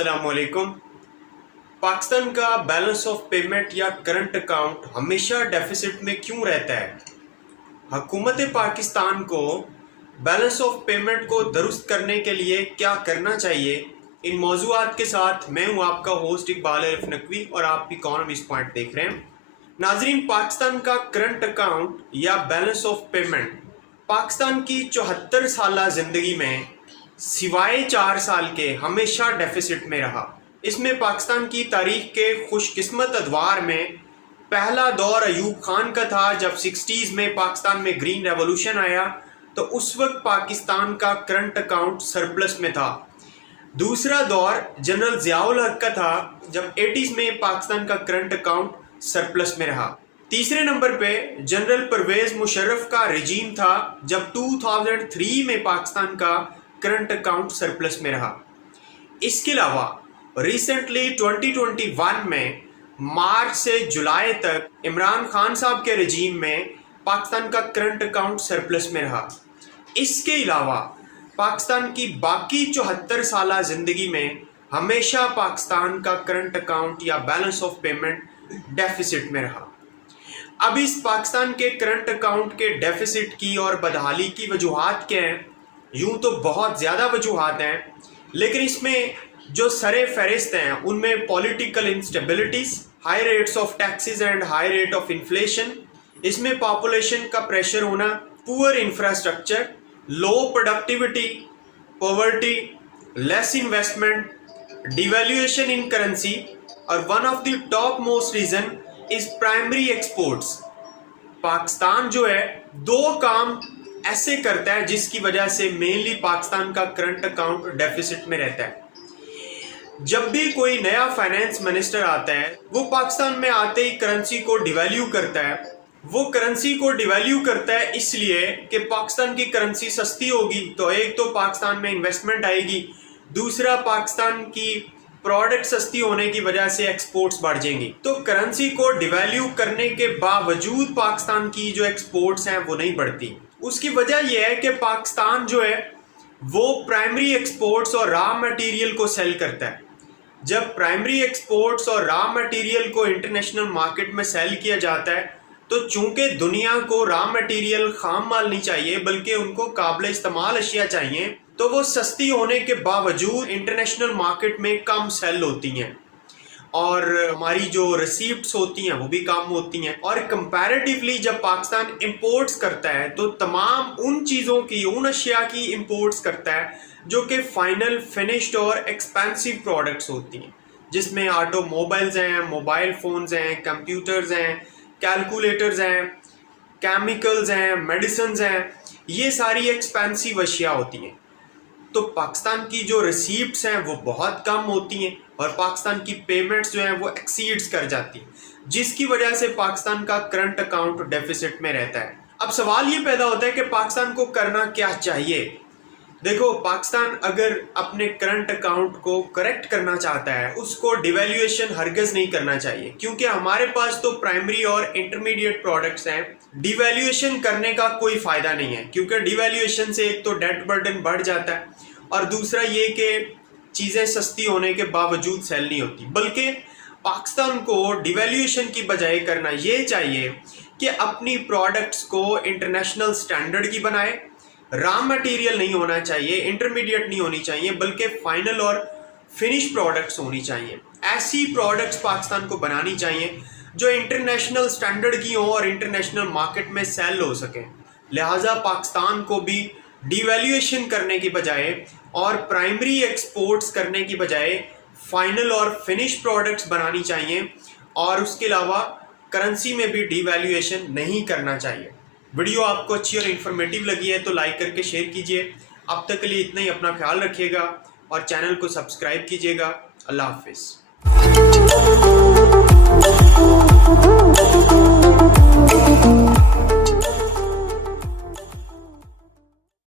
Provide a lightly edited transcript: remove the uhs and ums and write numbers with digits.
अस्सलाम वालेकुम। पाकिस्तान का बैलेंस ऑफ पेमेंट या करंट अकाउंट हमेशा डेफिसिट में क्यों रहता है? हुकूमत पाकिस्तान को बैलेंस ऑफ पेमेंट को दुरुस्त करने के लिए क्या करना चाहिए? इन मौज़ूआत के साथ मैं हूँ आपका होस्ट इकबाल अरिफ नकवी और आप इकोनॉमिस्ट पॉइंट देख रहे हैं। नाजरीन, पाकिस्तान का करंट अकाउंट या बैलेंस ऑफ पेमेंट पाकिस्तान की 74 साल ज़िंदगी में सिवाय 4 साल के हमेशा डेफिसिट में रहा। इसमें पाकिस्तान की तारीख के खुशकिस्मत अदवार में पहला दौर अयूब खान का था, जब 60s में पाकिस्तान में ग्रीन रेवोल्यूशन आया तो उस वक्त पाकिस्तान का करंट अकाउंट सरप्लस में था। दूसरा दौर जनरल ज़ियाउल हक का था, जब 80s में पाकिस्तान का करंट अकाउंट सरप्लस में रहा। तीसरे नंबर पे जनरल परवेज़ मुशर्रफ का रिजीम था, जब 2003 में पाकिस्तान का करंट अकाउंट सरप्लस में रहा। इसके अलावा रिसेंटली 2021 में मार्च से जुलाई तक इमरान खान साहब के रिजीम में पाकिस्तान का करंट अकाउंट सरप्लस में रहा। इसके अलावा पाकिस्तान की बाकी 74 साल ज़िंदगी में हमेशा पाकिस्तान का करंट अकाउंट या बैलेंस ऑफ पेमेंट डेफिसिट में रहा। अब इस पाकिस्तान के करंट अकाउंट के डेफिसिट की और बदहाली की वजूहात क्या हैं? यूँ तो बहुत ज़्यादा वजूहात हैं, लेकिन इसमें जो सरे फहरिस्त हैं उनमें political instabilities, high rates of taxes and high rate of inflation, इसमें पॉपुलेशन का प्रेशर होना, poor infrastructure, low productivity, poverty, less investment, devaluation in currency और one of the top most reason is primary exports. Pakistan जो है दो काम ऐसे करता है जिसकी वजह से मेनली पाकिस्तान का करंट अकाउंट डेफिसिट में रहता है। जब भी कोई नया फाइनेंस मिनिस्टर आता है, वो पाकिस्तान में आते ही करेंसी को डिवैल्यू करता है। वो करेंसी को डिवैल्यू करता है इसलिए कि पाकिस्तान की करेंसी सस्ती होगी तो एक तो पाकिस्तान में इन्वेस्टमेंट आएगी, दूसरा पाकिस्तान की प्रोडक्ट सस्ती होने की वजह से एक्सपोर्ट्स बढ़ जाएंगी। तो करेंसी को डिवैल्यू करने के बावजूद पाकिस्तान की जो एक्सपोर्ट्स हैं वो नहीं बढ़ती। उसकी वजह यह है कि पाकिस्तान जो है वो प्राइमरी एक्सपोर्ट्स और रॉ मटेरियल को सेल करता है। जब प्राइमरी एक्सपोर्ट्स और रॉ मटेरियल को इंटरनेशनल मार्केट में सेल किया जाता है तो चूंकि दुनिया को रॉ मटेरियल खाम माल नहीं चाहिए बल्कि उनको काबिल इस्तेमाल अशिया चाहिए, तो वो सस्ती होने के बावजूद इंटरनेशनल मार्केट में कम सेल होती हैं और हमारी जो रिसीप्ट्स होती हैं वो भी कम होती हैं। और कंपैरेटिवली जब पाकिस्तान इंपोर्ट्स करता है तो तमाम उन चीज़ों की, उन अशिया की इंपोर्ट्स करता है जो कि फाइनल फिनिश्ड और एक्सपेंसिव प्रोडक्ट्स होती हैं, जिसमें ऑटोमोबाइल्स हैं, मोबाइल फ़ोन्स हैं, कंप्यूटर्स हैं, कैलकुलेटर्स हैं, केमिकल्स हैं, मेडिसिन्स हैं, ये सारी एक्सपेंसिव अशिया होती हैं। तो पाकिस्तान की जो रिसीप्ट्स हैं वो बहुत कम होती हैं और पाकिस्तान की पेमेंट्स जो हैं वो एक्सीड्स कर जाती हैं, जिसकी वजह से पाकिस्तान का करंट अकाउंट डेफिसिट में रहता है। अब सवाल ये पैदा होता है कि पाकिस्तान को करना क्या चाहिए? देखो, पाकिस्तान अगर अपने करंट अकाउंट को करेक्ट करना चाहता है, उसको डिवैल्यूएशन हरगिज़ नहीं करना चाहिए, क्योंकि हमारे पास तो प्राइमरी और इंटरमीडिएट प्रोडक्ट्स हैं। डिवैल्यूएशन करने का कोई फ़ायदा नहीं है, क्योंकि डिवैल्यूएशन से एक तो डेट बर्डन बढ़ जाता है और दूसरा ये कि चीज़ें सस्ती होने के बावजूद सेल नहीं होती। बल्कि पाकिस्तान को डिवैल्यूएशन की बजाय करना ये चाहिए कि अपनी प्रोडक्ट्स को इंटरनेशनल स्टैंडर्ड की बनाए। रॉ मटेरियल नहीं होना चाहिए, इंटरमीडिएट नहीं होनी चाहिए, बल्कि फाइनल और फिनिश प्रोडक्ट्स होनी चाहिए। ऐसी प्रोडक्ट्स पाकिस्तान को बनानी चाहिए जो इंटरनेशनल स्टैंडर्ड की हो और इंटरनेशनल मार्केट में सेल हो सकें। लिहाजा पाकिस्तान को भी डिवैल्यूएशन करने की बजाय और प्राइमरी एक्सपोर्ट्स करने की बजाय फाइनल और फिनिश प्रोडक्ट्स बनानी चाहिए और उसके अलावा करेंसी में भी डिवैल्यूएशन नहीं करना चाहिए। वीडियो आपको अच्छी और इन्फॉर्मेटिव लगी है तो लाइक करके शेयर कीजिए। अब तक के लिए इतना ही, अपना ख्याल रखिएगा और चैनल को सब्सक्राइब कीजिएगा। अल्लाह हाफिज़।